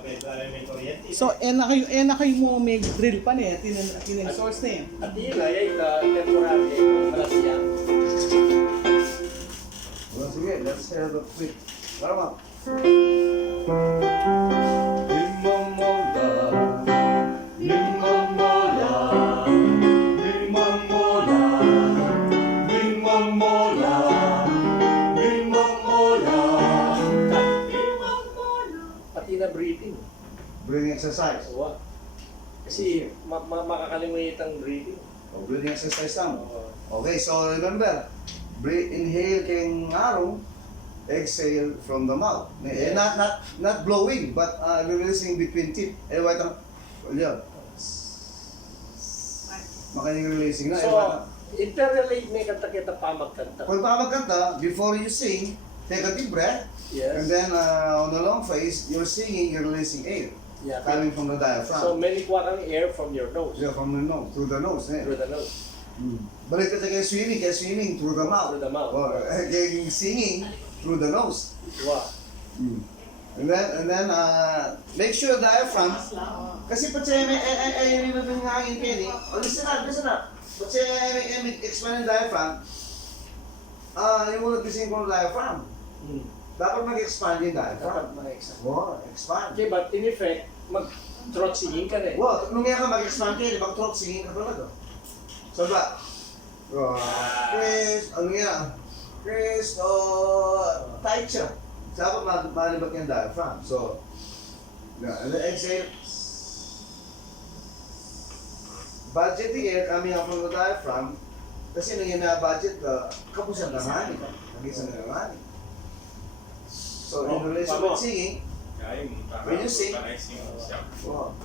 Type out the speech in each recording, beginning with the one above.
may kuryente. So, na kayo mo may drill pa niya, source na yan. At yun ay temporary kung malas yan. Well, sige, let's hear the quick. Tama. Pati na breathing. Breathing exercise. Oo. Kasi makakalimutan ang breathing. Oh, breathing exercise lang. Oo. Okay, so remember, inhale kayong araw, exhale from the mouth. Yes. Not blowing, but releasing between teeth. Wait lang. Yan. Makinig releasing na. So, internally may kanta kita pa magkanta. Kung magkanta, before you sing, take a deep breath. Yes. And then on the long phase, you're singing, you're releasing air. Yeah. Coming from the diaphragm. So, may kuha kang air from your nose. Yeah, from the nose, through the nose. Through the nose. Balik ka kay swimming through the mouth. Through the mouth. Or kay singing through the nose. Wow. And then make sure the diaphragm, kasi pag siya may hangin kayo, listen up. Pag siya may expand yung diaphragm, yung muna gising ko ng diaphragm. Dapat mag-expand yung diaphragm. Dapat mag-expand. Wow, expand. Okay, but in effect, mag-throat singing ka na eh. Wow, nung nga ka mag-expand kayo, mag-throat singing ka talaga. So ba? Chris, ano nga? Chris, tight siya. Dapat malibat yung diaphragm. So, and then exhale. Budget the air coming up from the diaphragm. Kasi nung yung na-budget ka, kapusan ng hangin. Nagisan ng hangin. So, in relation with singing, when you sing, wow.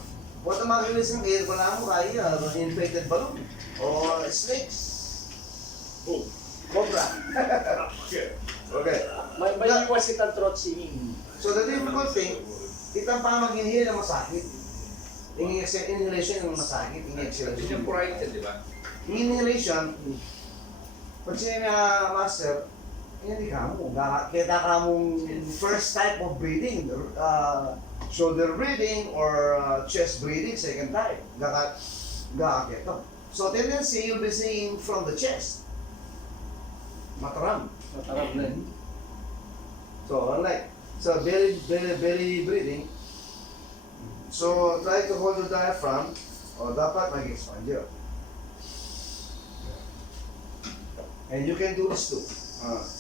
Huwag na mag-release ng air, wala mo kaya, inflated balloon. O snakes. Oh. Cobra. Okay. May iwas itang throat singing. So the difficult thing, itang pa mag-inhale na masakit. Inhalation yung masakit, in-exhalation. di ba? Inhalation, pag sinabi na master, hindi ka mo. Kita ka mong first type of breathing, shoulder breathing or chest breathing, second type. Gakakita. So tendency, you'll be singing from the chest. Mataram. Matarap na eh. So unlike belly breathing. So try to hold the diaphragm. O dapat mag-expand yun. And you can do this too.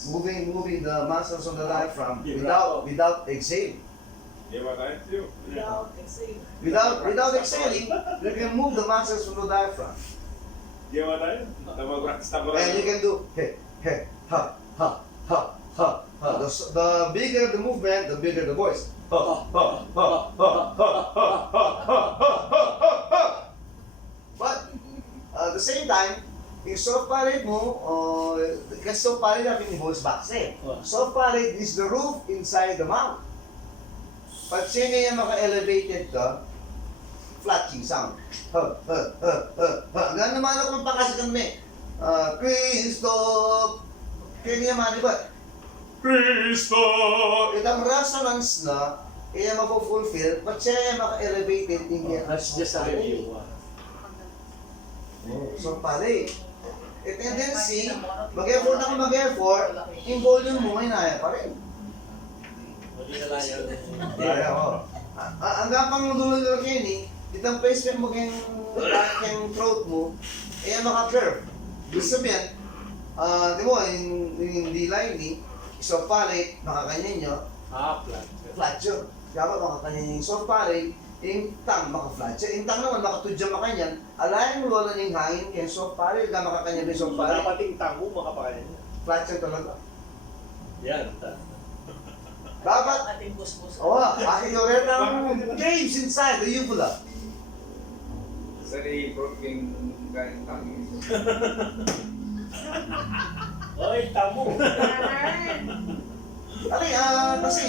Moving the muscles of the diaphragm without exhaling. Without exhaling, you can move the muscles from the diaphragm. And you can do he, ha, ha, ha, ha, ha. The bigger the movement, the bigger the voice. Ha, ha, ha, ha, ha, ha, ha, ha, ha, ha. But at the same time, yung soft palate mo, kasi soft palate natin yung voice box eh. Soft palate is the roof inside the mouth. Pag siya ngayon maka-elevated ka, flatching sound. Ha, ha, ha, ha, ha. Ganun naman ako magpakasikan may. Kristo. Kaya niya man, di ba? Kristo. Itang resonance na, kaya mapufulfill, pag siya maka-elevated, hindi That's just a review. So pare, tendency, mag-effort ako mag-effort, yung volume mo ay naya pa rin. Kaya ko. Hanggang pang dulo ng Kenny, itang placement mo kayong throat mo, ay maka-curve. Ibig sabihin, di mo, yung D-line ni, soft palate, makakanyan nyo, flat yun. Dapat makakanyan yung soft palate, yung tang maka-flat siya. Yung tang naman, makatudya makanyan, alayan mo wala ng hangin, kaya soft palate, ka makakanyan yung soft palate. Dapat yung tango makapakanyan niya. Flat siya talaga. Yan. Dapat, bakit yung red ang caves inside the uvula. Sorry, broke yung kain tangi. Oy, tamo. Kasi,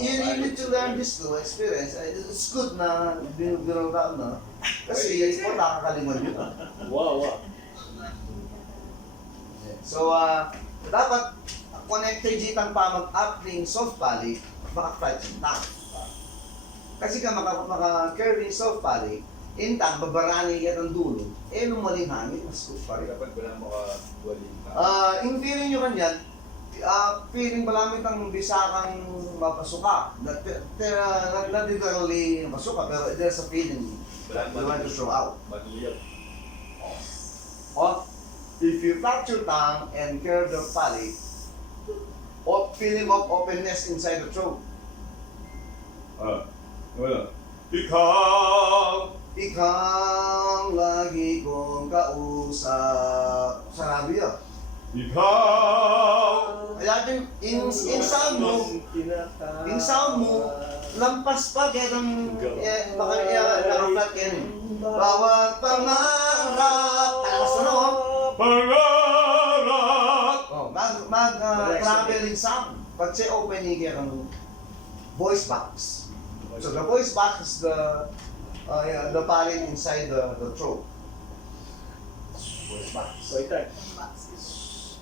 you need to learn this to experience. It's good na binubiro ka na. Kasi, ikaw nakakalimutan yun. Wow. So, dapat, connected jitang pa mag-up ng soft palate, maka-flat yung tongue. Kasi ka maka-curving soft pali, intact, babarani ka ng dulo, nung maling hangin, mas good pa rin. Dapat wala makawaling ka. Yung feeling nyo kanyan, feeling malamit ang bisakang mapasuka. Not literally mapasuka, pero there's a feeling you want to throw out. Matulog. Or if you fracture tongue and curve the palate, or feeling of openness inside the throat. Wala. Ikaw lagi kong kausap. Sarado yun. Kaya in sound mo, lampas pa kaya baka naka-flat yan eh. Bawat pangarap, talas na no? Mag-traveling sound. Pag say opening kaya kang voice box. So the voice box is the palate inside the throat. Voice box. So, ito.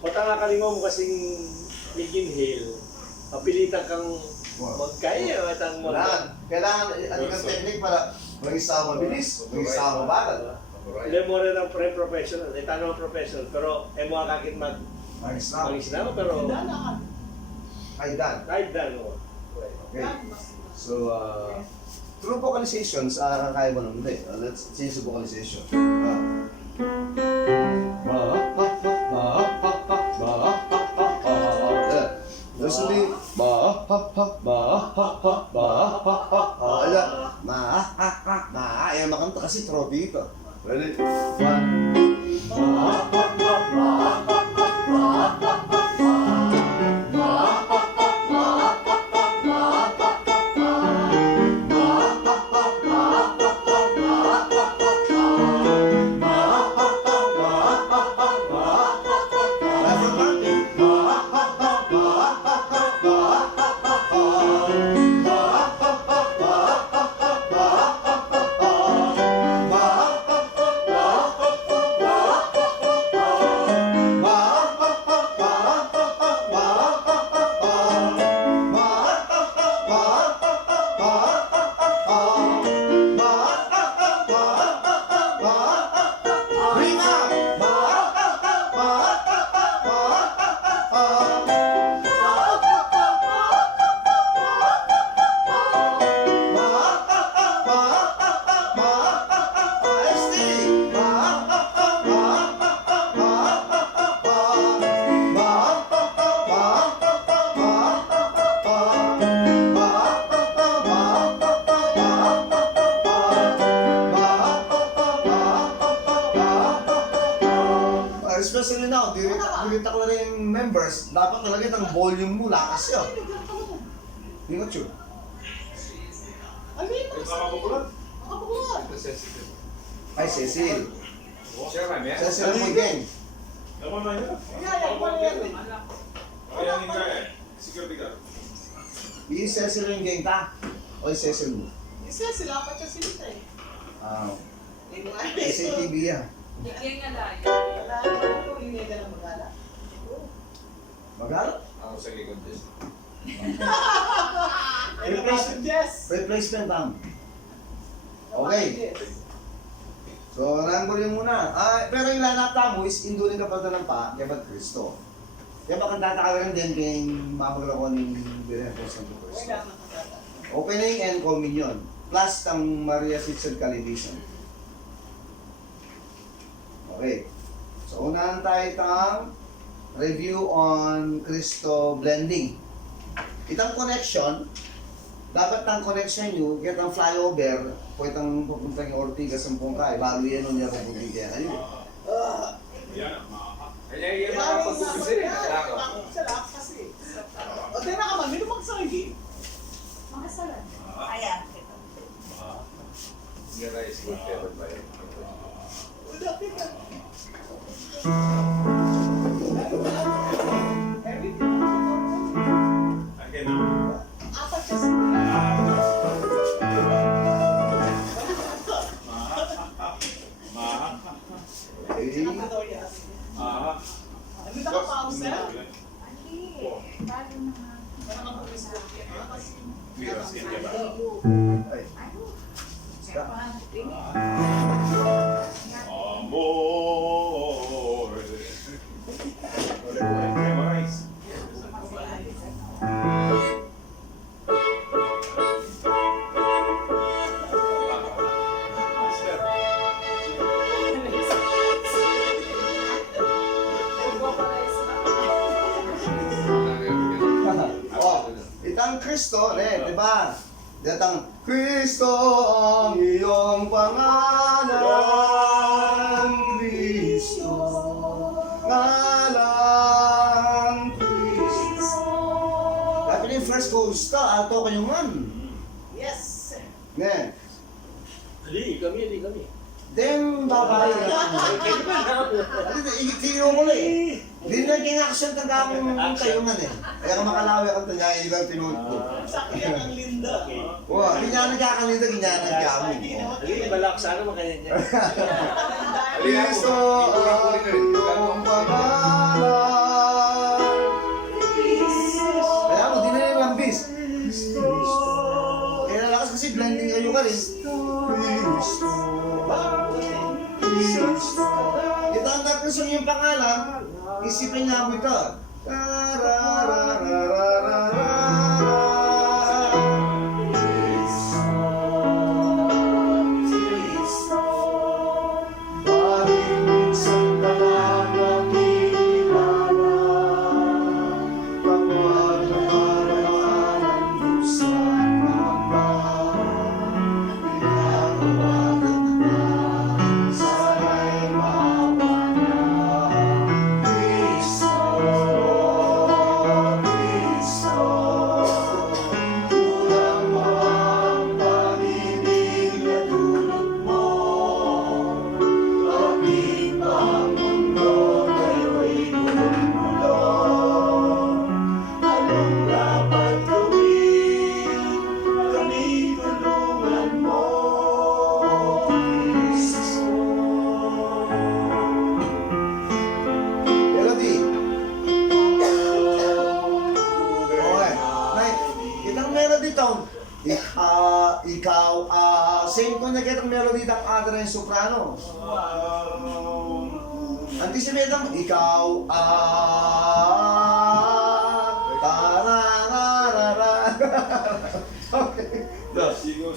Patangakalingaw mo kasing mag-inhale. Mapilitan kang magkaya. Matang Kailangan kang technique para mag-isa mabilis, mag-isa mabagal. Hindi mo rin ang pre-professional. Ito ang professional. Pero, mo kakit mag-isna pero Ay, done. kahit dano. Okay. So, through vocalizations, kaya mo nung hindi. Let's change the vocalization. Usually, ayaw makanta kasi throaty ito. Ready? Especially now, dirita ko na rin yung members, dapat talaga itang volume mo, lakas yun. Ingat yun. Ito sensitive. Ay, Cecil. Siya kami. Cecil ang gang. Yung Cecil yung gang ta? O yung Cecil mo? Isa sila pa siya silita eh. SATB yan. Bigyan nga lang. Wala ko yung nega ng magala. Magalo? Ako sa likod din. Replacement yes. Replacement tam. Okay. So, number yung muna. Pero yung lanapta mo is induling ka pa ng pa, kaya ba't Kristo? Kaya baka tataka rin din kaya mabagla ko ng Birepos ng Kristo. Opening and communion. Plus ang Maria Sitzed Kalinisan. Okay. So, unahan tayo itang review on Cristo blending. Itang connection, dapat ang connection nyo, get ang flyover, kung itang pupunta yung Ortigas ang pungkay, bago yan nung niya pupunta kaya kanina. Kaya yung mga pagpupusin, nakakala ko. Sarap kasi. O, tayo na ka man, minumang sa hindi. Makasalan. Ayan. Yung rice good level ba yun? Wala kita. Apat kasi. Okay. Ano na ka pause na? Hindi. Bago naman. Parang ang pulis ko. Miras yan. Sige ba? Ay. Amor. Memorize. Oh, itang Kristo, di ba? Itang Kristo ang iyong pangalan, Kristo, ngalan, Kristo. Dapat yung first chorus ka, alto kayo man. Yes! Ne. Hindi kami. Then, babay ka. Ikitiro mo na eh. Hindi na kinakasyon tagamong kayo man eh. Kaya ka makalawi ang tanya, ilang tinuod ko. Sakyan ang linda. Wow, hindi nga nagkakalita, hindi nga nagkamon. Hindi, malak sana makanya niya. Kristo ang iyong pangalan. Kaya mo, di na yung lambis. Kaya nalakas kasi blending kayo ka rin. Kristo. Kita ang tapos yung pangalan, isipin niya mo ito. Melody. Okay. Nay, itang melody tone. Ikaw, same tone na kitang melody tang adra yung soprano. Anticipate ang ikaw, tarararara. Okay. Sigo.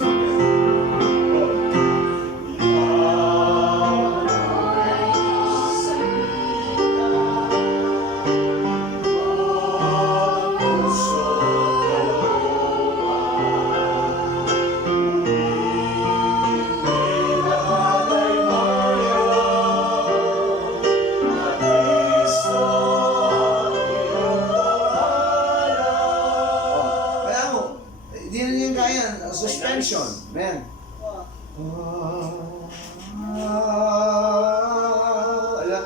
Kaya mo, hindi na niya kaya, suspension, man. Ayan.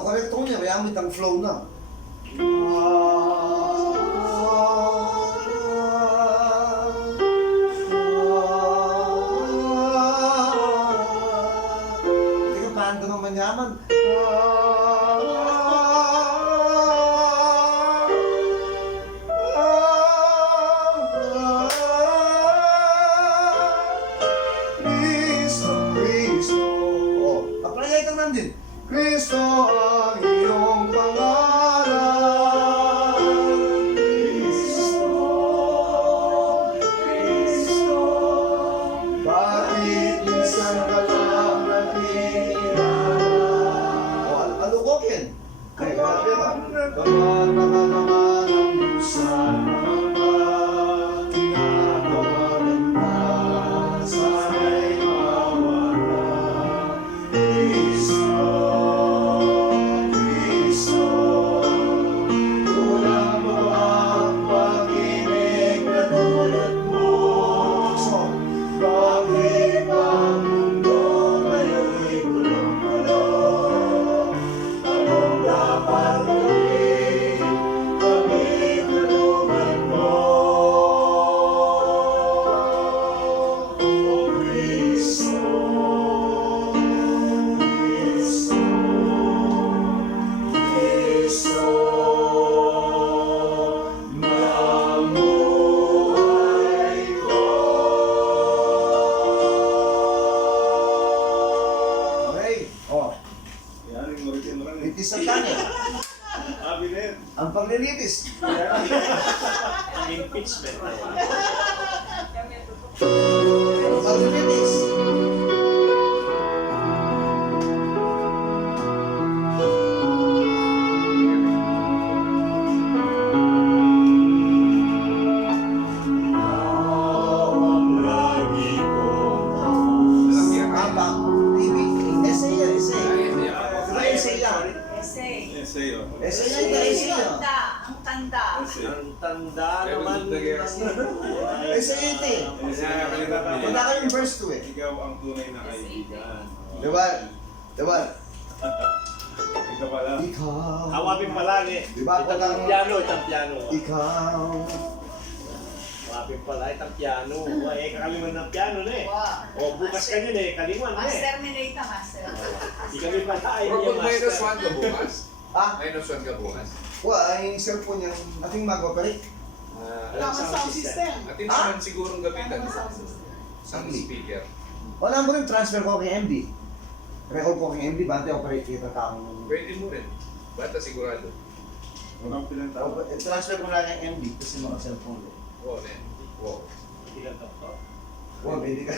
Correct ko niya, kaya mo itang flow na. Hindi ka paano naman yaman. Impeachment na yan. Kami ito. Pag-finish. Apa? TV? Essay yan, essay. Diba essay yan? Essay. Essay, oh. Essay yan, essay yan. Tanda. Ang tanda. Essay. Ang tanda Kaya naman. magdagay. Essay yan, eh. Wala kayong verse 2 eh. Ikaw ang tunay na kaibigan. Diba? Diba? Ikaw pala. Ikaw. Hawapin palagi. Diba, Itang piano, itang piano. Ikaw. Hawapin pala, itang piano. Eh, kakalimutan ng piano na eh. Wow. O, bukas ka yun eh, kalimutan na eh. Master Minata, master. Hindi kami pala ay Pero yung kung minus master. 1 ka bukas, Ah, minus 1 ka bukas. well, ay cellphone niya, ating mag-operate. Wala kang sound system. At hindi naman sigurong gabitan. Isang Hindi. speaker. Wala mo rin transfer ko kay MD. Record ko kay MD, bante operate kita kang... Pwede mo rin. Bata sigurado. Walang pinantawag. Transfer ko na kay MD kasi mga cellphone ko. Wow, man. Wow. Hindi lang to. Wow, hindi ka.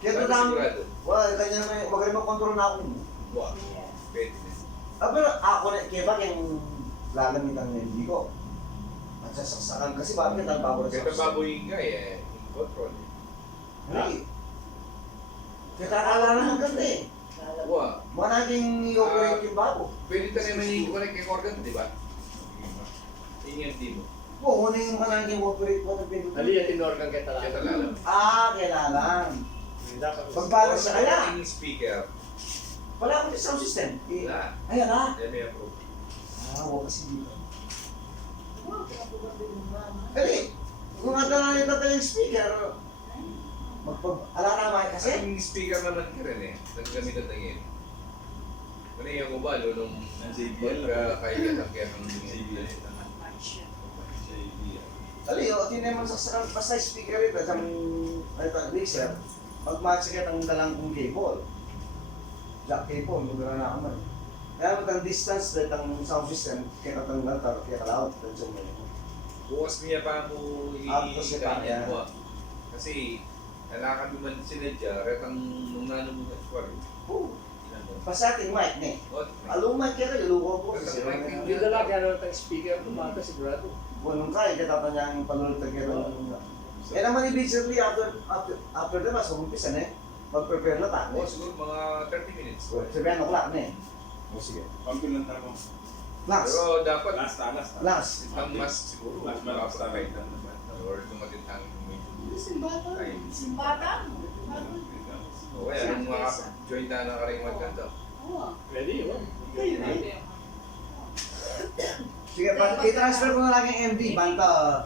Kaya ito Bata lang, sigurado. well, kanya naman, magaling mag-control na ako. Wow. Pwede na. Pero ako na, kaya ba yung lalamitan ng MD ko? At sasaksakan kasi bakit ang bawal Kaya baboy ka eh. Control. Hindi. Kaya kakala naman ganda eh. Wow. Mga naging i-operate yung babo. Pwede tayo naman i-connect kay organ, di ba? Yun yung team mo. Oo, una yung mga naging operate ko na pinutol. Dali yan, tinorgan kita Kaya lang. talaga. Ah, kailangan. Dapat Pagbalot sa kaya. Yung speaker. Wala akong sound system. Eh, Wala. ayan na. Yan may approve. Ah, wala kasi dito. Dali, kung nadala nito tayo yung speaker, alala kasi. Yung speaker naman ka rin eh. Naggamitan na yun. Ano yung ubalo nung pagkakailan ang kaya ng Dali, o, tinan mo sa basta yung speaker ito, isang laser, pag-match ka ang dalang kong cable. Jack cable, magdala na ako man. Kaya magkang distance dahil ang sound system, kaya katanggal taro, kaya kalaot, tension mo yun. bukas niya pa mo Tapos siya pa, i-ganyan yan. mo. Kasi nalakad mo man sinadya, retang nung nano mo na square. Oo. Basta ating mic, ne. Alumay kaya kayo, luko po. Kasi Hindi na lang kaya naman speaker, tumata sigurado. bunong kaya, kaya tatanya yung palulutag kaya ng... Eh naman immediately after the mass, umpisa ne, mag-prepare na tayo. O siguro mga 30 minutes. 7 o'clock ne. O sige. Pampilantar mo. Last. Pero dapat Last. Last. ang mas siguro Mas malakas na makapag naman. Or dumating ang time. Simbatan. O kaya nung mga join na nakaringwag ka to. Pwede yun. Sige, i-transfer ko na lang yung MD, banta.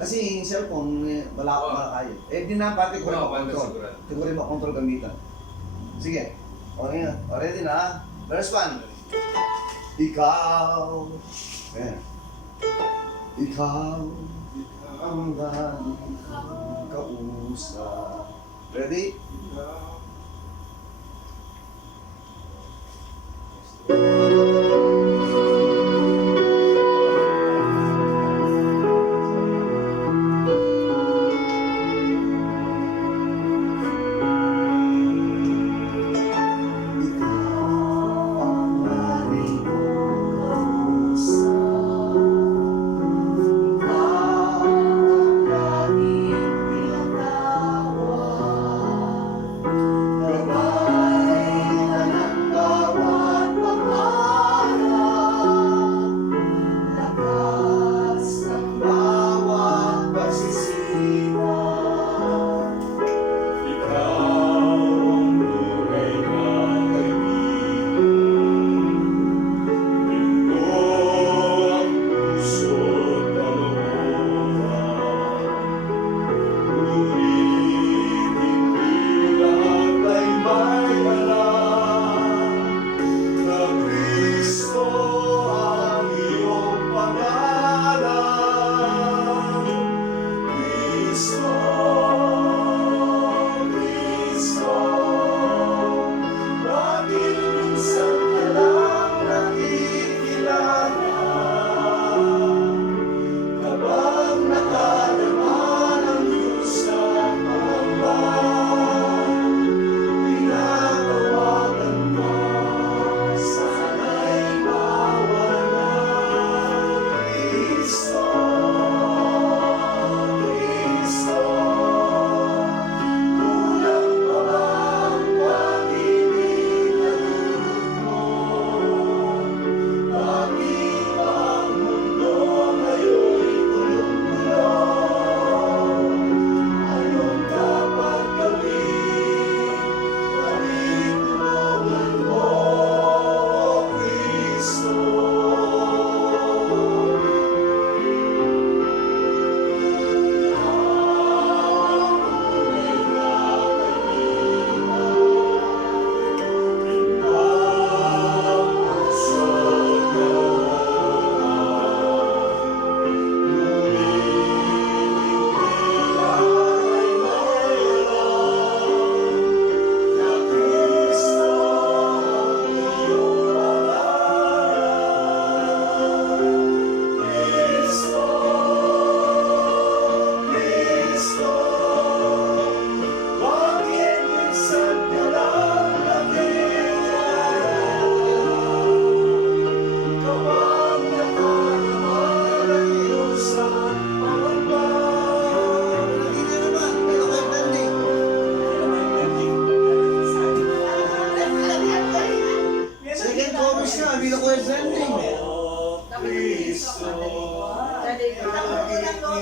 Kasi yung cellphone, wala ako makakayo. Eh, di na, pati ko rin Oo, banda makontrol. sigurado. Hindi ko rin makontrol gamitan. Sige. Okay na. O, ready na. First one. Ikaw. Ayan. Ikaw. Ang daming kausap. Ready?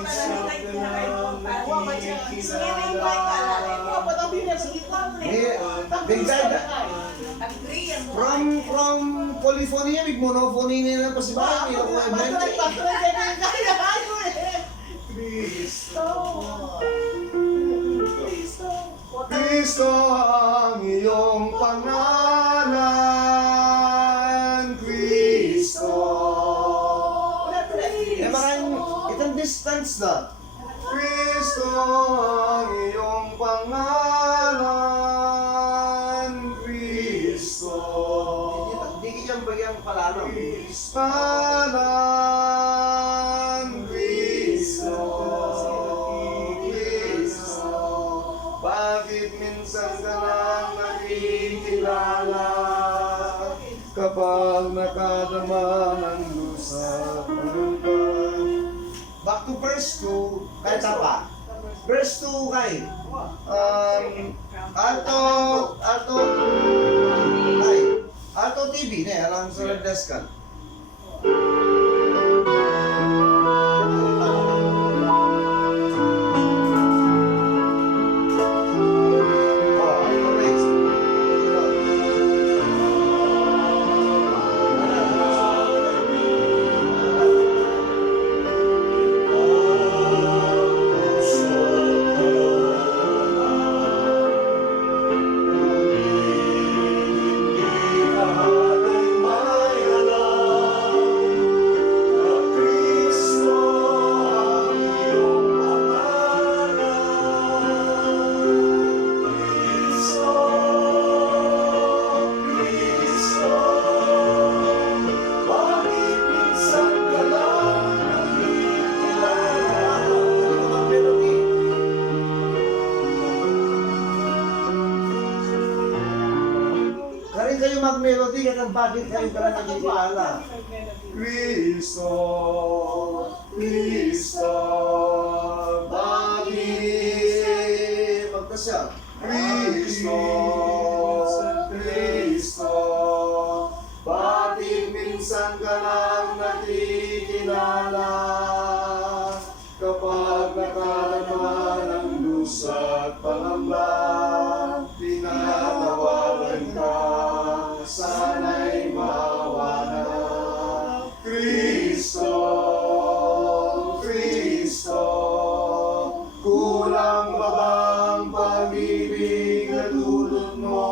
talaga kayo pinaka-importante. Giving like alalim. Agree yan mo. From polyphony, big monophony na lang pasibayan. Hindi ako blended. Kristo ang iyong pangalan, Kristo. Maraming itong distance na. Kristo ang iyong pangalan, Kristo. Hindi kiyang bagyang palano. Pangalan, Kristo. Kristo. Bakit minsan ka lang nakikilala kapag nakadama ng lusa pangamba? Back to verse 2, kahit apa. Verse 2 kay Alto TV ne, alam sa desk kan. Karin kayo mag-melody kaya bakit kayo ka lang nakikilala? Kristo, Kristo, bakit? Magkasya. Kristo, Kristo, bakit minsan ka lang nakikilala? Kapag nakadama ng lusa at pangamba, tinatawagan ka, sana'y maawa na. Kristo, Kristo, kulang ba bang pag-ibig na dulot mo?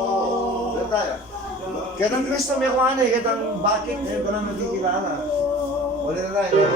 Kaya ng Kristo may kuhan eh, kaya ng bakit ngayon ka lang nakikilala. Wala na lang.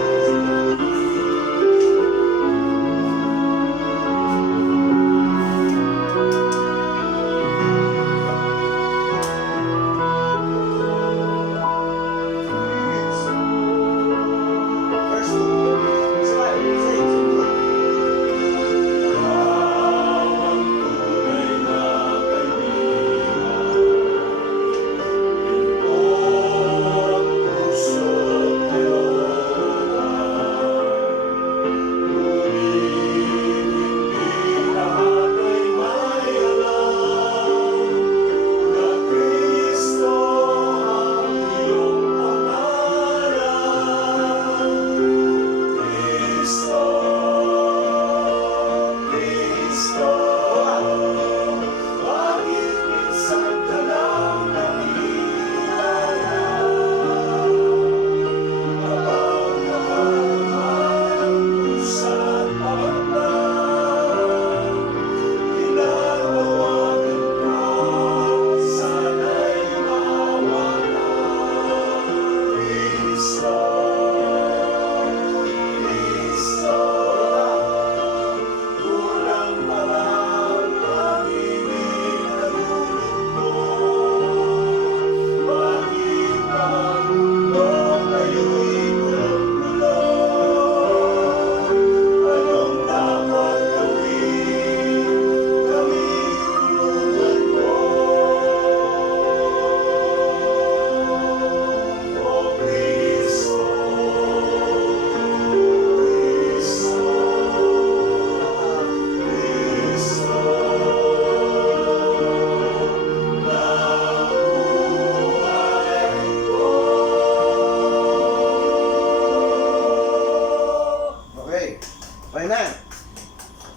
Okay na.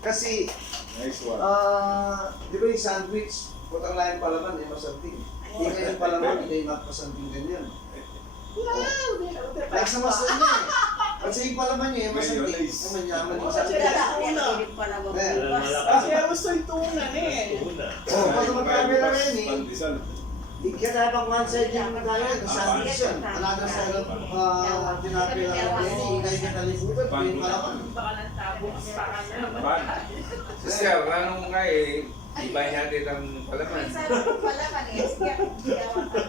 Kasi, Nice one. di ba yung sandwich, putang lain palaman, eh, masanting. Hindi kayo yung palaman, hindi kayo mapasanting ganyan. Nasa masan niya eh. Kasi yung palaman niya, masanting. Yung manyaman yung sandwich. Kaya gusto yung tunan eh. Una. Oh, pag magkamera rin eh. Pandesal. Di kaya dapat one side yung kaya, the sandwich yan. Another side of tinapila ng yan, hindi kayo nakalimutan, yung palaman. Pan. Sister, ano nga eh, ibahin natin ang palaman.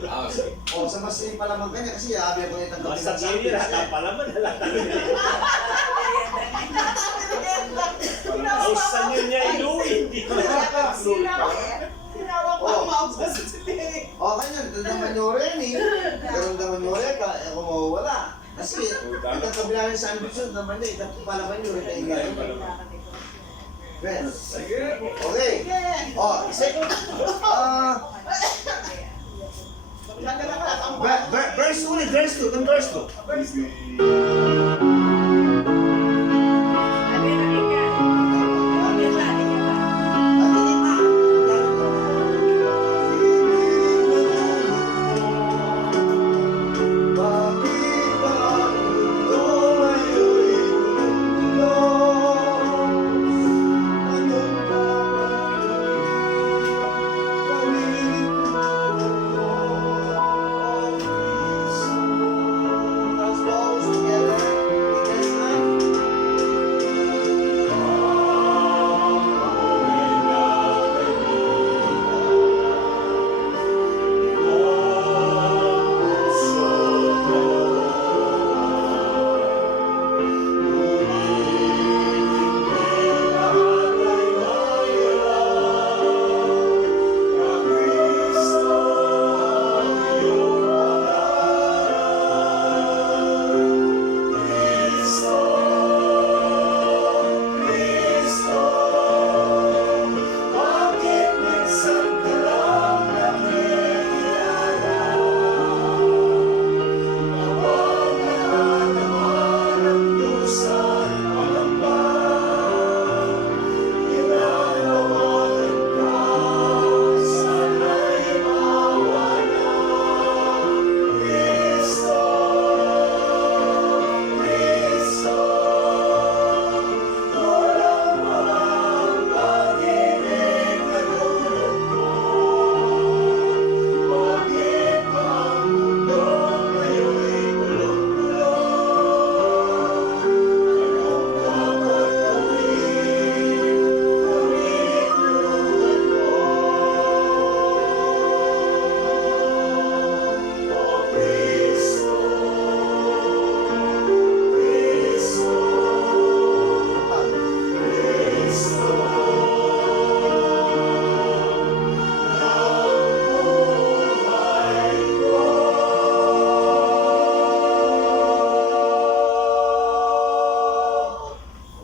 Ah, sige. Oh, sa mas yung palaman kanya kasi abi ako itang gabi Basta ng sandwich. bili lahat ang palaman na lang. Basta nyo niya inuwi. Hindi ko Tinawa ko ang mausa sa sitiri. Okay na, naman nyo rin eh. Naramdaman nyo rin, ako mawawala. Kasi, itang kabila ng sandwich yun, naman niya, itang palaman nyo rin tayo ngayon. Well, Sige. okay. Oh, second. Verse 2 ulit, verse 2, verse 2.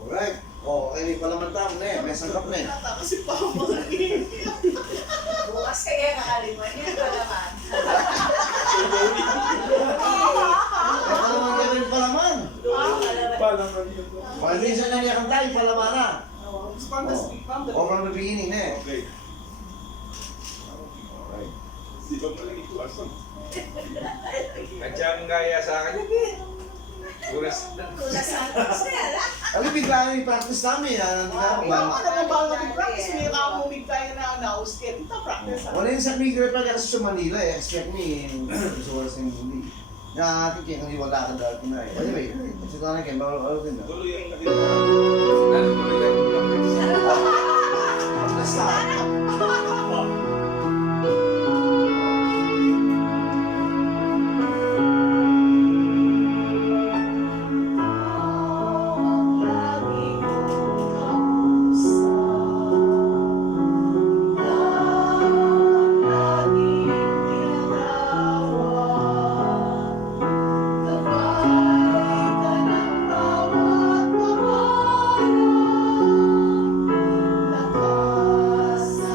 Alright. Oh, okay, may palaman tao na eh. May sangkap na eh. Tapos si Pamo. Bukas kaya nakalimutan niya pa naman. May palaman kayo yung palaman. Palaman yun. Pwede sa naniyakan tayo, palaman na. From From the beginning na eh. Okay. Alright. Di ba pala ito asan? At siyang gaya sa akin. Kulas. Alam, bigla yung practice namin. Ikaw ka naman ba nag-practice? Hindi ka mo bigla na announce. Kaya dito practice. Wala yung sa bigger pa kasi sa Manila eh. Expect me gusto ko sa muli. Na ating kaya kung wala ka dahil na eh. Anyway, ito na kayo, bawal din na. Tuloy ang kanila. Lalo tuloy lang yung practice. Basta. Nakas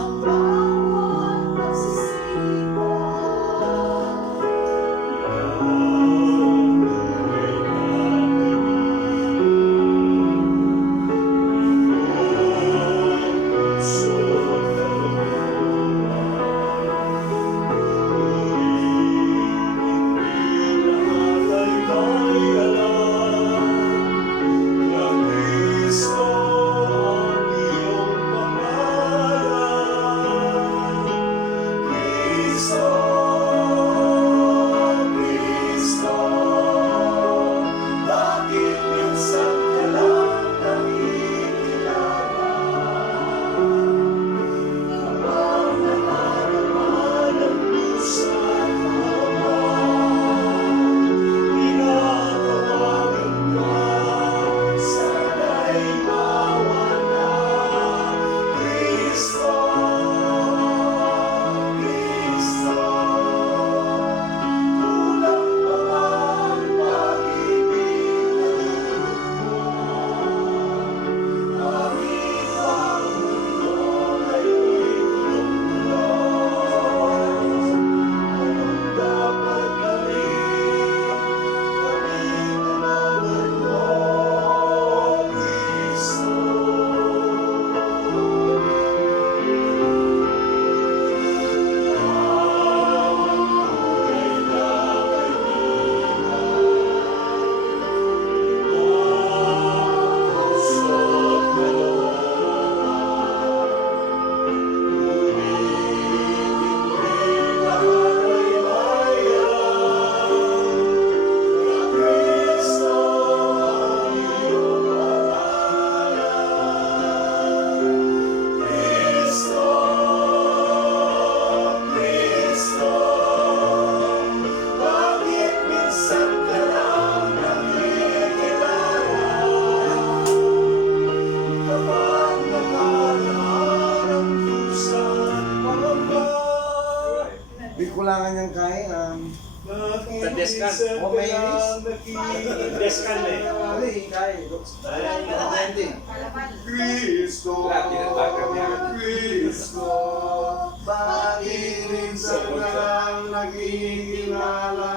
Descan. O mayonnaise? Descan eh. Ano hingay? Ending. Cristo, Lahat, tinatakan niya. Cristo, bakit minsan ka lang nagkikilala?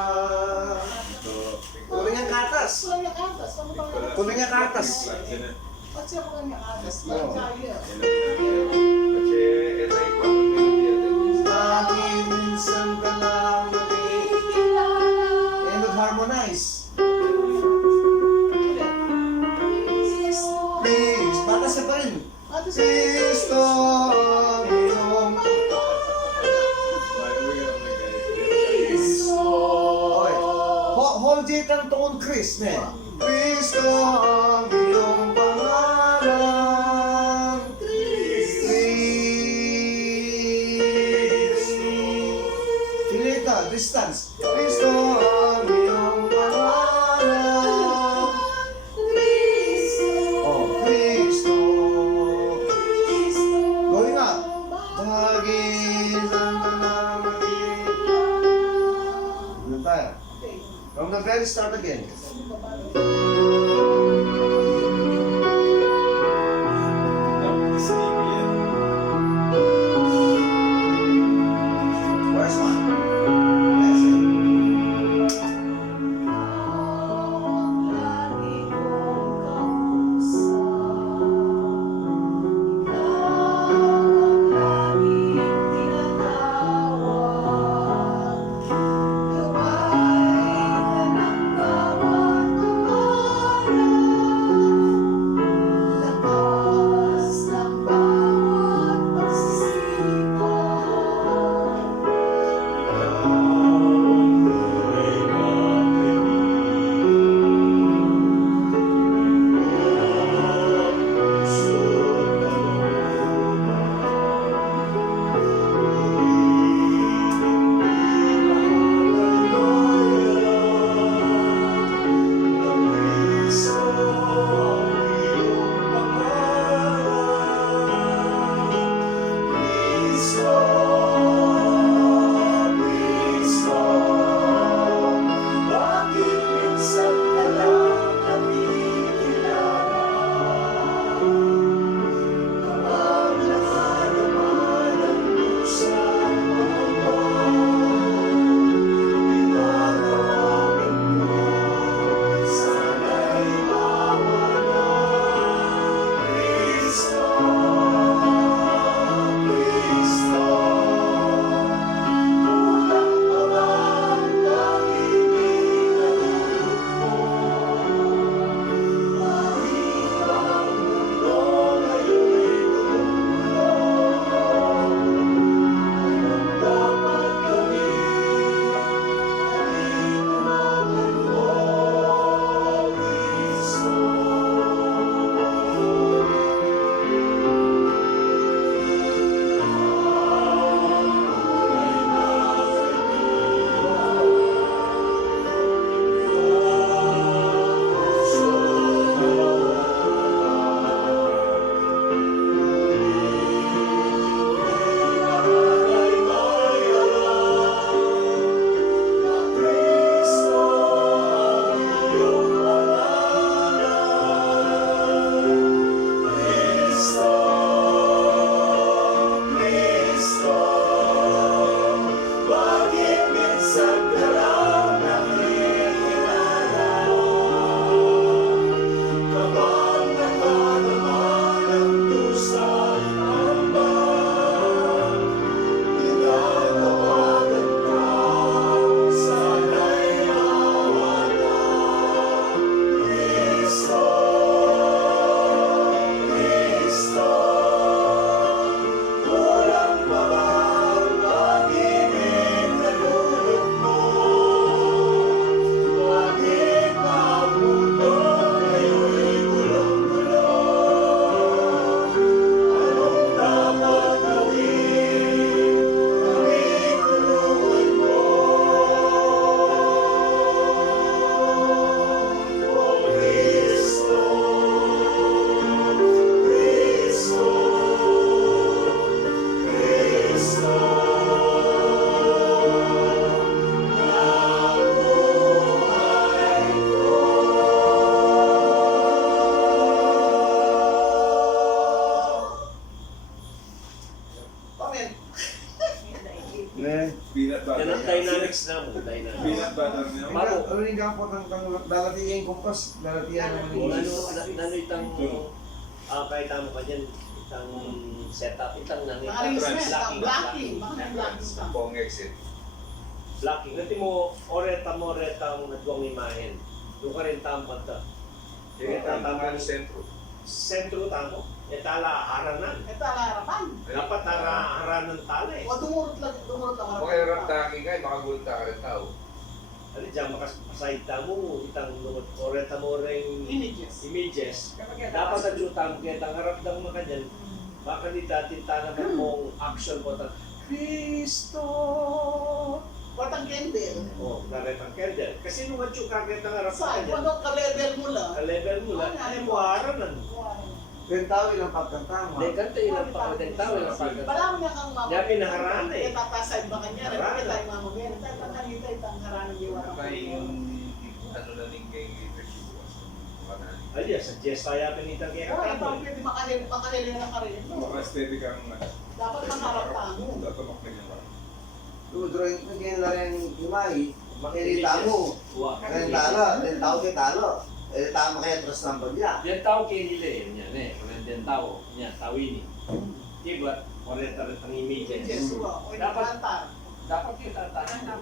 Tuloy ang katas. Kulang yung atas. Ano ba nga? Tuloy ang katas. Ba't siya kulang yung atas? Oo. Kasi ito yung common melody natin. Bakit minsan ka lang nagkikilala? And harmonize. Please, batas ka pa rin. Atas Cristo, ang iyong Oy, hold it ang tone, Chris, ne? Cristo, ang iyong pangalan. Filita, distance. Cristo, ang iyong pangalan. Oh, Cristo. Going up. Bagis ang talamagin. Doon tayo. From the very start again. First one. Gabay ka ng bawat Convex na mo, tayo na. Peanut butter niya. Mamo. Ring ka po ng lalatihin kumpas, lalatihan naman Kung yung ano itang, kahit tamo ka dyan, itang setup, itang nang Arrangement, blocking. blocking. Baka may blocking ka. Pong exit. Blocking. Nanti mo, oreta ang nagwang imahen. Doon ka rin tamad ta. Sige, tataman Sentro. sentro tamo. Tala haranan. Ito ang harapan. Dapat haranan tala eh. O dumurot lang harapan. Kung kayo raptaki ka, makagulta ka rin tao. Ano dyan, makasayit mo, itang oreta mo rin images. Dapat ang juta mo, kaya ang harap ng mga dyan, baka di dati tanaman mong action mo, Kristo! Batang candle. Oh, naretang candle. Kasi nung at yung kaget ng harap Saan? ka dyan, Ano ka-level mo lang? ka-level mo lang, ano mo haranan. Bentawi lang pagkatama. Hindi, ganito ilang pa, tao ilang pagkat. Parang niya kang mama. Kaya pinaharaan eh. Kaya tatasay ba kanya? Haraan. Kaya tayo mama. Kaya tayo kanita itang haranan yung warang. Kaya ano na ning kay Resibuas. Ay, suggest tayo pinitang kaya Oo, ito ang katapon. pwede makalilera ka rin. Maka-aesthetic ang Dapat mangharap tayo. tatamak na niya ba? Drawing ko ganyan lang yung himay. Makikita mo. Wah. Kaya talo, then tao kay talo. Eh tama kaya terus number niya. Yan tao kaya nila eh, yan eh. Kung yan tao, yan, tawin eh. Diba? Oreta rin ang images. Yes, o Dapat- dapat. Dapat kita tayo.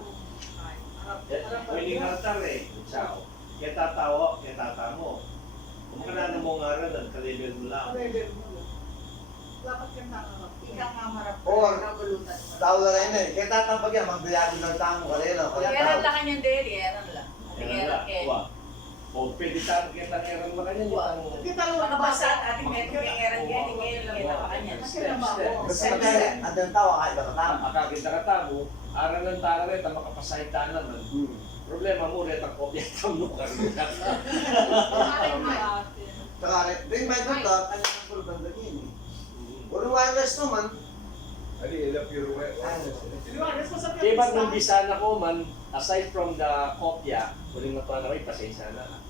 Pwede nga tare, ciao. Kaya tatawa, kaya tatamo. Kung ka na mo nga rin, ka-level mo lang. Level mo. Dapat kang nakaharap. Ikaw mamarap. Or, Nagulutan. Tao lang rin eh. Kaya tatapag yan, magbiyago ng tamo kanina. Kaya lang kanyang deli, yan lang. Kaya na, wah. O pwede tayo kita ngerang mo kanyan, yung Kita lang Makabasan, ating medyo kaya yan, ngayon kita pa kanya. Kasi kaya, andang tao kahit nakatama. akakita ka tamo, aral ng tala rin, makapasahita naman. Problema mo rin, ang kopya tamo ka rin. Saka rin may dito, ano ang pulutan na yun eh. Puro wireless naman. Ali, ila pure way. Kaya ba't nung bisana ko man, aside from the kopya, huling matuwa na rin, pasensya na.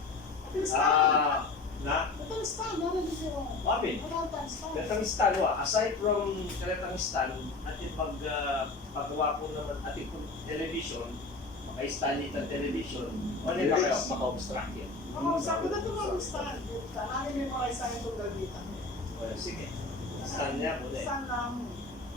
Na? Ito stand, ano dito yung... Mabin. Karetang stand, aside from karetang stand, at yung paggawa po naman ating television, maka-stand ng television, wala ba kayo maka-obstruct yan? Oo, sabi na ito mga stand. Saan yung mga stand itong gagita? Well, sige. Stand niya po eh. Stand lang.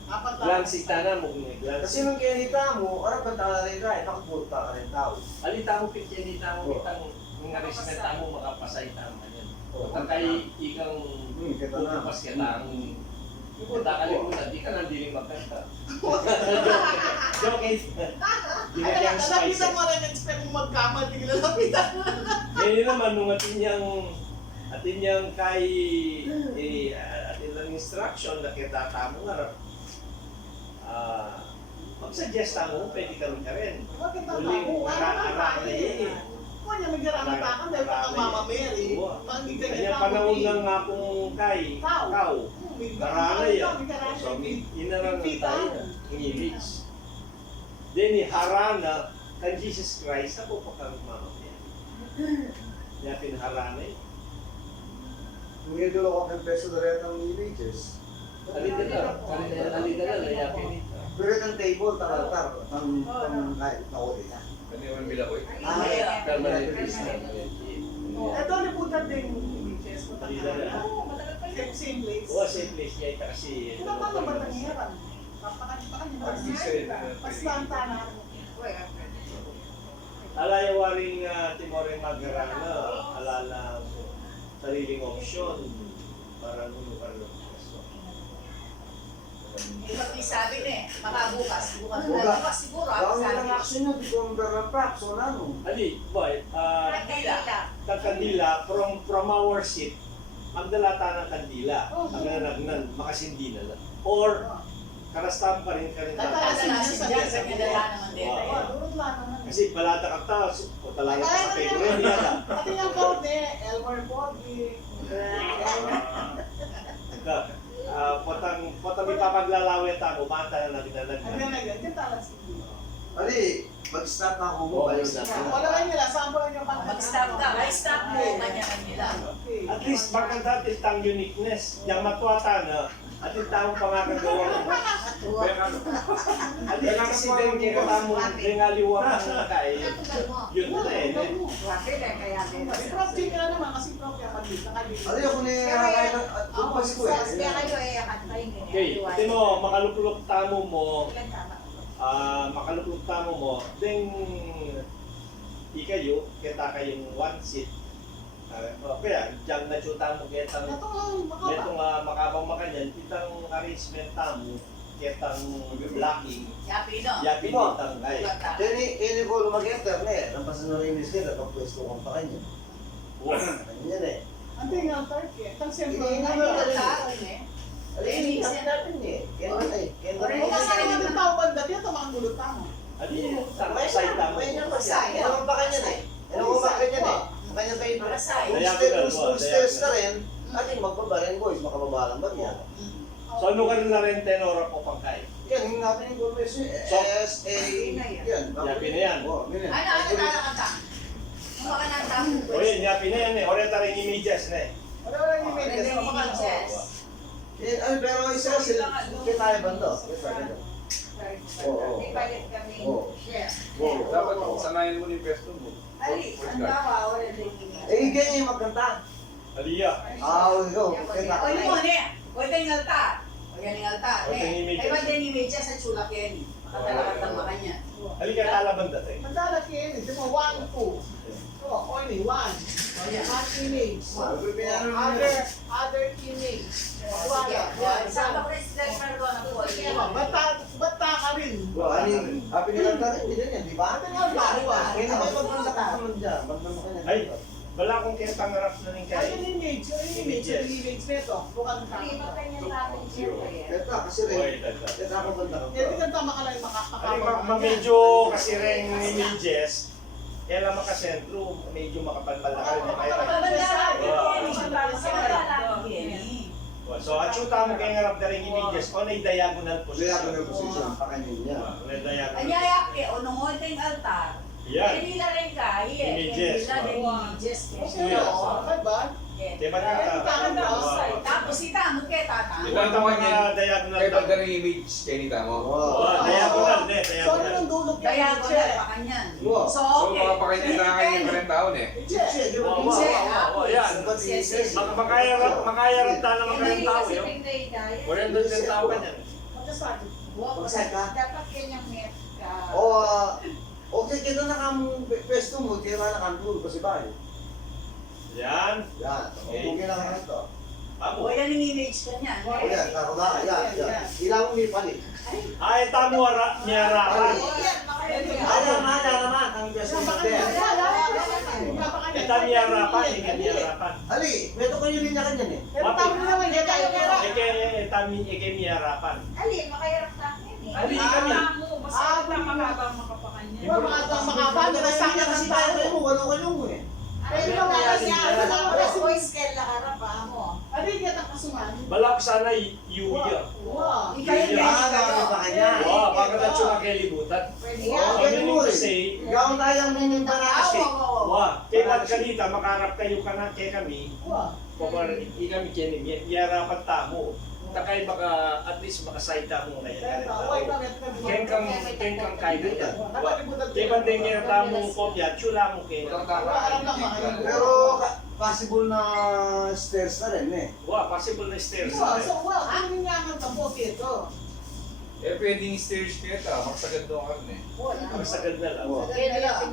Apat lang. Glansita na mo, Kasi glansita. nung kinita mo, ano ba tao na rin ka? Nakapulta ka rin tao. Alita mo, pinita mo, kitang mga resmeta mo, makapasayta mo kanyan. Kung kay ikang Kita na. pupupas ka na, ang kalimutan, di ka nang diling magkanta. Joke it. Ginagyang Lapitan spices. mo rin, expect mo magkamali. Lapitan mo. Ngayon naman, nung atin niyang kay atin lang instruction na kita tamo nga mag-suggest mo, pwede ka rin. Bakit ang Huling tao? arang na eh. Kung niya nagkaramang takan, dahil baka Mama Mary. Oo. Pangig ka Kanya panahon lang nga kung kay Kau. Karanay yan. So, inarang na tayo ng image. Then, harana kan Jesus Christ, ako pa kang mama niya. Kaya pinharana eh. Hindi dulo ko ng peso na rin ang images. Alida na, layapin ito. Pero ang table, takal-tar. Ang kahit nakuli ka. Ano yung bila ko eh? Permanent is na. Ito, liputan din yung images. Alida na. Oo, matagal pa yun. Same place. Oo, same place niya ito kasi. Ito pa naman ang hirap. Pag-decide. Basta ang tanan. Alaya waring Timore Magarana, alala sariling opsyon para nung parang Iba't sabi na eh, baka bukas siguro. Bawang lang action nyo, di ko ang darapap. So, ano? Ali, boy, Kandila. kandila from our seat, ang dalata ng kandila, ang nanagnan, makasindi na lang. Or, karastam pa rin ka rin Kadalasin dyan, sa kadala naman din. Oo, durot lang naman. Kasi balata ka tao, o talaga ka sa favorite niya na. Pati yung bode, Elmer Bode. Potang ipapaglalawit ako, banta na Ang nagdadagdag. ganagad, yung talas. Ali, mag-start na ako mo. Oo, Ayun mag-start. na. Wala lang nila, sample lang yung pang- Mag-stop ka, stop mo, kanya nila. Okay. At least baka dati tang uniqueness, yung matwata na, At yung tamong pangakagawa ko. Beka. At yung kasi din kaya tamong ringaliwa ng kay. Yun na eh. Si Prof. Jim ka naman kasi Prof. yung maliit na kayo. Ano yung kung nakakain ng upas ko eh. Okay, ito mo, makaluklok tamo mo, makaluklok tamo mo, then ikayo, kita kayong one seat. Kaya, dyan na chuta mo kitang Ito lang, netong makabang makanyan, kitang arrangement tamo, kitang blocking, yapi Mo. nitang ay. Kaya ko lumag-enter na eh. Nampasan na rin yung sila, kapwesto kong pa kanya. Ano yan eh. Ante nga, Tark eh. Tang siyempre, Hindi nga mo yun. Alin, kami natin eh. Kaya naman eh. Kaya Kung naman kasi naman yung tao banda, tiyo ito mga gulot tamo. Ano yung sa side tamo? May naman siya. Ano pa kanya eh. Ano ko ba kanya eh. Kanya tayo pa. Diagonal mo, Kung stairs na rin, ating magbaba rin boys, makababa lang ba yan? So ano ka rin na rin tenora po pangkay? Yan, yung natin yung goal measure. So, S-A, yan. Yapi na yan. Oo, yun yan. O yun, yapi na yan eh. Orienta rin images na eh. Wala yung images. Yan, ano, pero isa sila, kaya tayo bando. Kaya tayo. Oo. Oo. Dapat sanayin mo ni Pesto mo. Eh, ganyan yung magkanta. Aliyah. Ah, ikaw. Kaya Halika talaban dati. Mandala kayo, di mo, 1, 2. So, only 1. One image. Other image. Bata ka rin. Happy nilang tayo, hindi din yan, di ba? Ate nga ba? Kaya naman magkanta ka naman dyan. Magkanta ka Ay, wala akong kaya pangarap na rin Ay, kay. yung image nito. Bukan ka. Kaya kasi rin. Oy, tata. Kaya ako kanta ka. Hindi ka tama ka lang Ay, medyo kasi rin images. Kaya lang makasentro, medyo makapalpal na ka rin. So, at yung tamo kaya ngarap na rin images, o na diagonal position. Diagonal position, pakanin niya. O na diagonal. Anyaya ke unong ting altar. Yan. Hindi na rin ka, Images. images. Okay, ba? Diba nga? Tapos ita mo ke tata. Diba ito mga diagonal Kaya na? pag ganun yung image, kaya nita mo. Oh, diagonal, ne, So, ano diagonal. yung dulog yung Diagonal pa kanyan. Wow. So, So, okay. mga pakikita yung parang taon eh. Che, di ba? Oo, oo, yan. Makayarap ta naman kayong tao yun. Wala doon yung tao ka niyan. Magkasabi. Magsak ka? Dapat kanyang met ka. Okay, kaya na nakam pesto mo, kaya na nakandul pa si Bayo. Yan. Yan. Okay na ka ito. Tamo. O yan yung image kanyan. O yan, kakaba, yan. Ilang may palit. Ay, tamo miyarapan. Ayaw naman, ang pesto mo din. Ita miyarapan, ika miyarapan. Ali, meto ko yung linya kanyan eh. Pero tama na naman, hindi tayo kaya. Ike miyarapan. Ali, makayarap sa akin eh. Ali, kami. Diba mga makaba, Paano di ba ba sa sa kasi tayo kayo mo, walo kayo mo eh. Pero yung mga siya, Voice scale na harap mo. ano yung kita kasuman? Balak sana yuya. Wow. Ikaw yung Nakakita pa kanya. Wow, bakit ang tsura kay libutan? Pwede Oo, yan. ganun mo to eh. say, Ikaw ang tayang minimum pa na kasi. wow, kay Margarita, makarap kayo ka na kay kami, Wow. Pagkar kami kini miyarapan tamo. Takay baka at least makaside tamo na yan. Ken kang kay na yan. Kaya pandeng nga tamo kopya, chula mo kay. Pero possible na stairs na rin eh. Wow, possible na stairs. Wow, so wow, ano yung nga ng tampo ito? Eh, pwedeng stairs kaya ta, magsagad doon ka rin eh. Ang sagad na lang. Wow. Sagad lang.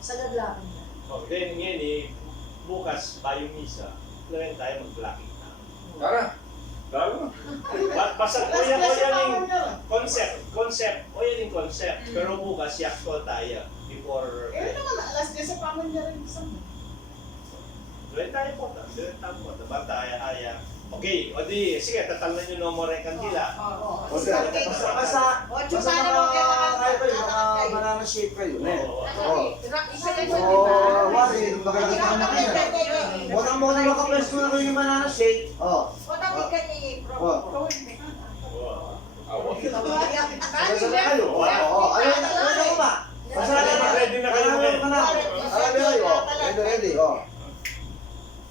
Sagad lang. Okay, ngayon eh, bukas, bayo misa, gawin tayo mag-blocking na. Tara! Tara! Basta ko yan yung concept, o yan yung concept. Pero bukas, yakto tayo before, Eh, naman, alas 10 sa paman niya rin isang. gawin tayo po, gawin tayo po, ba tayo, okay, o di, sige, tatalman nyo no more kandila. Basta kayo kayo, banana shape kayo eh. Wari, magkakita ka na kayo. Huwag ang muna makapresto na kayo yung banana shake. Basta na kayo. Ano ko ba? Basta na kayo. Ready na kayo. Ready, ready.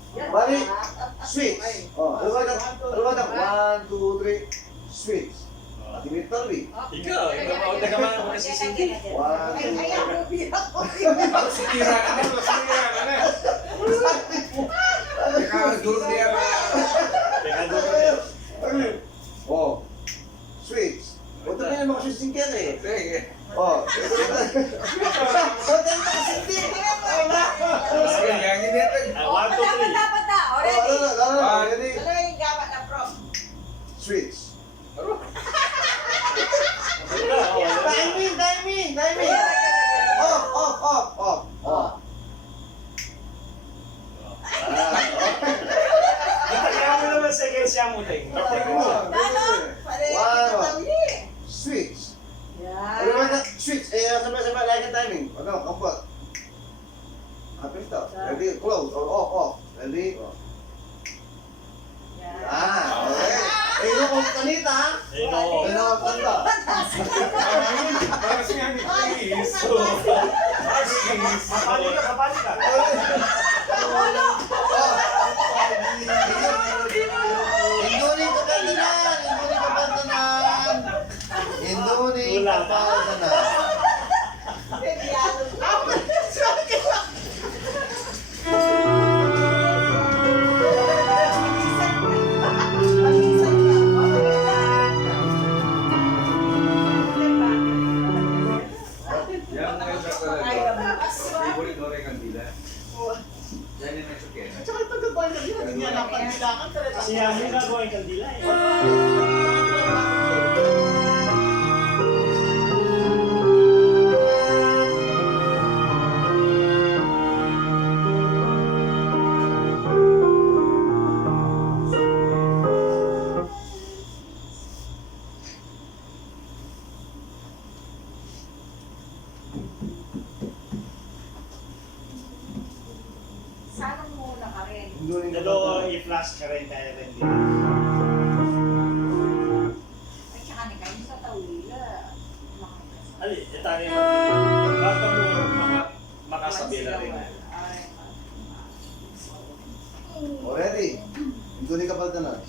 Bali, Switch. Oh, ano ba? Ano ba? 1, 2, 3. Switch. Dimitri. Ikaw, nagkamana mo kasi Cindy. 1, 2, Ay, ako biyak ko. Sinira ka na, sinira ka na. Nakaduro niya ba? Teka, doon. Oh. Switch. Punta ka naman kasi singker eh. Sige. Oh. Punta naman kasi hindi. Sige, yang ini ito. 1, 2, 3. Dapat na. Oh, Already. Ready? Ano yung gawa na pro? Switch. Ikaw, Timing. Off. Off. Kaya mo naman second siya mo tayo. Ano? Wow. Switch. Ano Yan. ba na? Switch. Sama-sama lagi timing. Ano, kompot. Happy stop. Ready? Close or off. Ready? Yan. Okay. Ino ko kanita ha? Ino ko kanita. Para siya ni Chris. Kapali ka. Induni kapantanan. Yang ganda talaga. Favorite ko rin kandila. Yan yung next again. At saka ito gagawin ka din, hindi niya napandilangan talaga. Siya mo gagawin kandila eh. Sana muna ka rin. Induni Dalo i-flash ka rin tayo rin. Ay, tsaka ni kayo sa tawila. Ali, ito yung baka mo makasabi na rin. Ay, Ready? Induni kapantanan.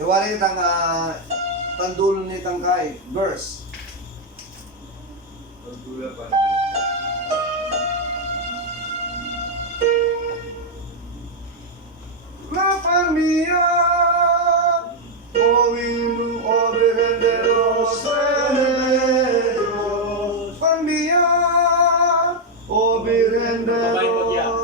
Iwari tang tandul ni tangkay verse. Pagdula pa. La familia moving over the los remedios. Familia over the los remedios.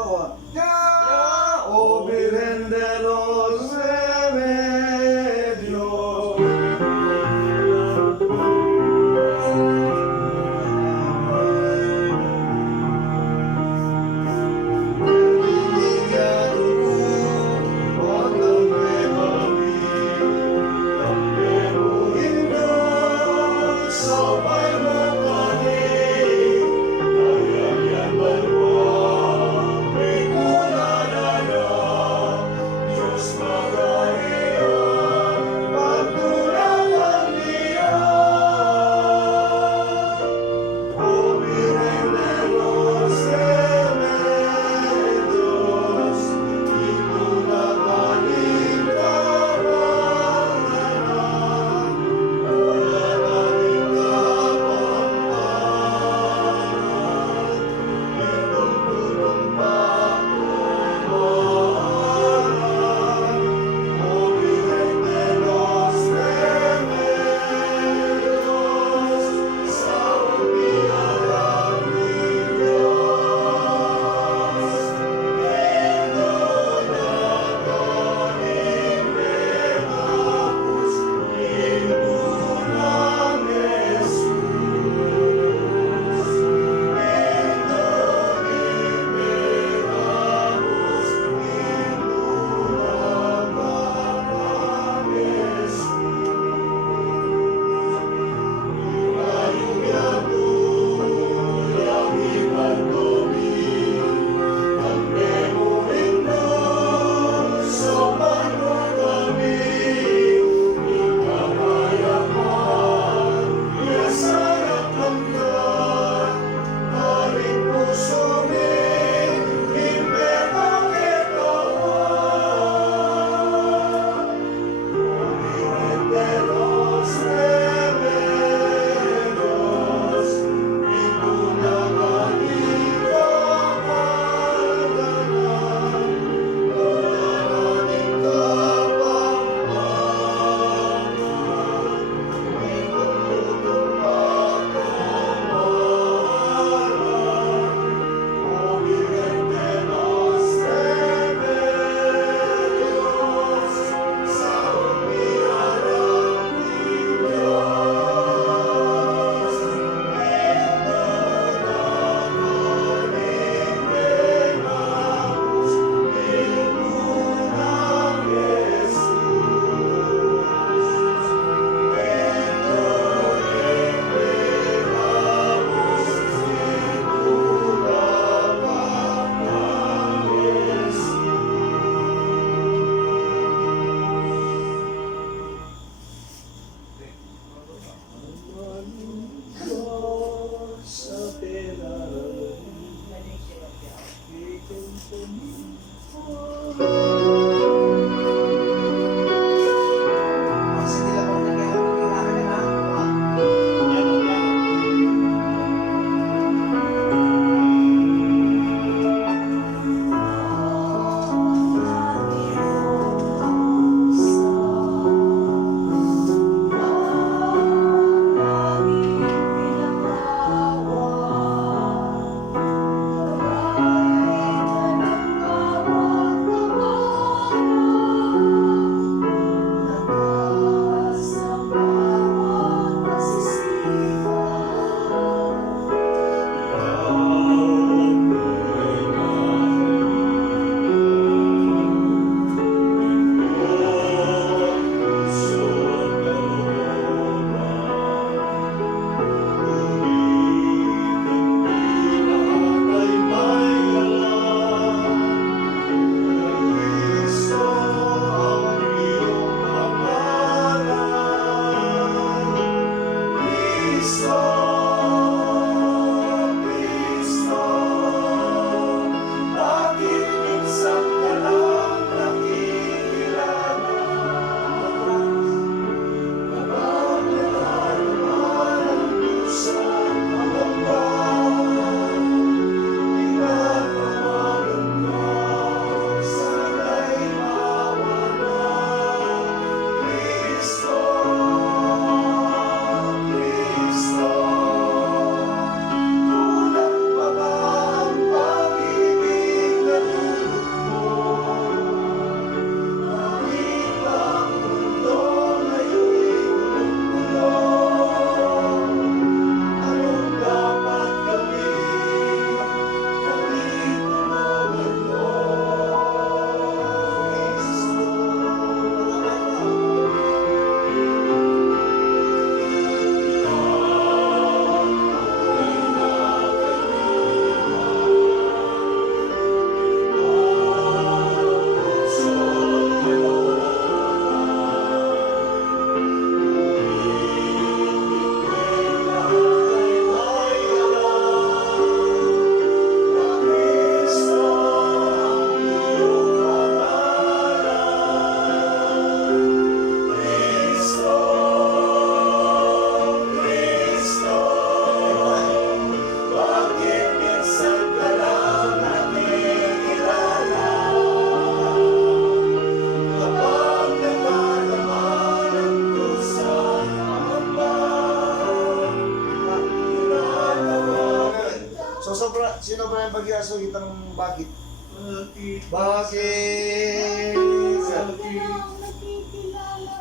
sino ba yung bagyaso kitang bakit? Bakit? Bakit? Walang nakikilala.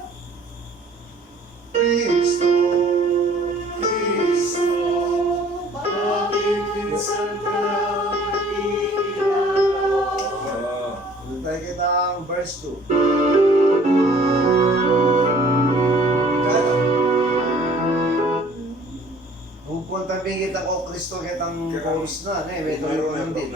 Kristo, Kristo, bakit minsan ka nakikilala? Tayo kita ang verse 2. Pupunta kita ko Kristo kitang chorus na, may tuyo lang din.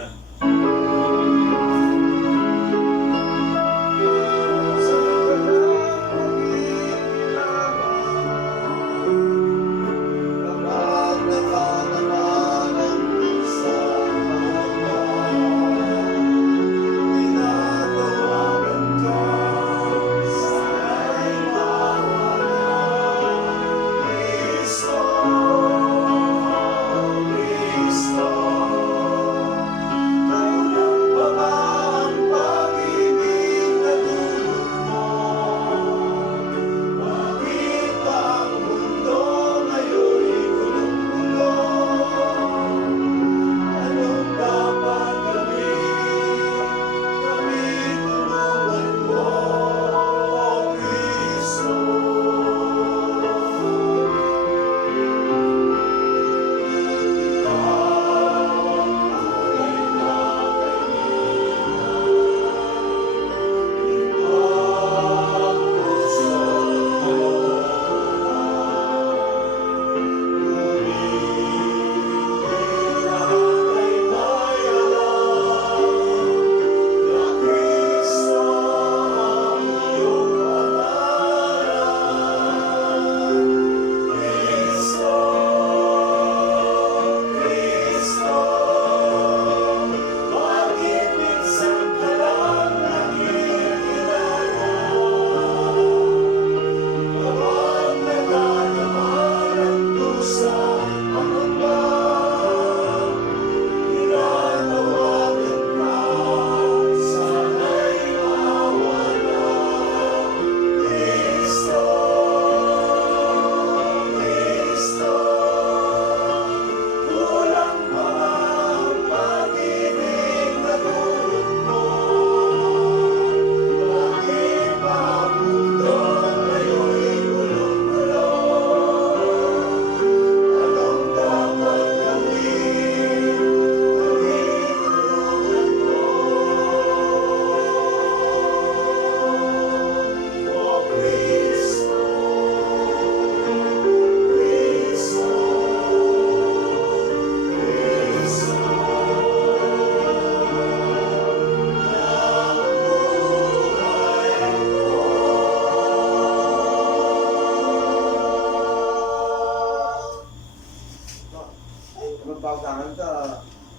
Magpapakanan ka,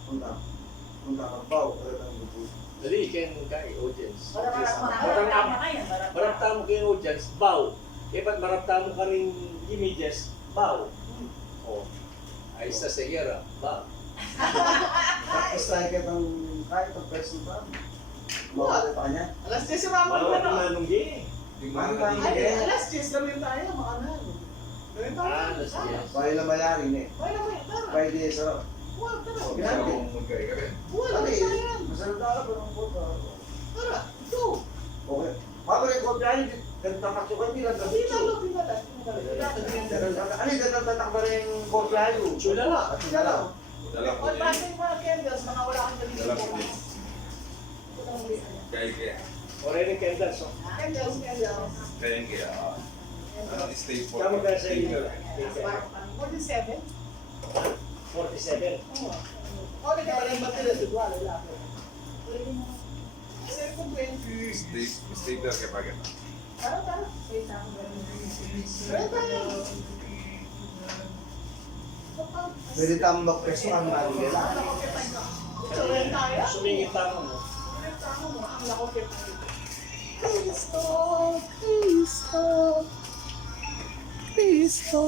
punta kang pao, Dali, can kay audience. Marap-tama na yan. Marapta mo kayo audience, bow. Eh, ba't marapta mo ka rin images, bow. Oh. Ay, sa Sierra, bow. Tapos tayo kitang kahit ang preso ba? Mawala pa kanya? Alas 10 si Mama Bawat na, no? manong gini. Ay, alas 10 kami tayo, makanan. Ganun tayo. Alas 10. Bahay na mayarin eh. Wala na kayo, tara. Pwede sarap. Huwag, tara. Ginagawa. Magkaya ka rin. Wala na tayo. Masarap na pa ng puto. Tara, ito. Okay. Mama rin ko biyahe, ganito kaksukan nila. Hindi talo, tinala. Ano yung ganito ba rin ko biyahe? Chula na. Tara. Dala ko O, din. basta yung mga candles, mga wala kang galing Dala ko po. din. Kaya. Already candles, oh. Candles, candles. Kaya. Ano, stay for. Kamo ka sa inyo. 47? 47. Oo. O, di ka pala yung batila, siguro, lalaki. Kasi kung 20. Stay there kaya pagkat. Tara, tara. Tara tayo. Pwede tayong magpreso ang mga nila. So, rin tayo? Sumingit tama mo. Rin tayo mo, ang lako kita. Cristo, Cristo, Cristo.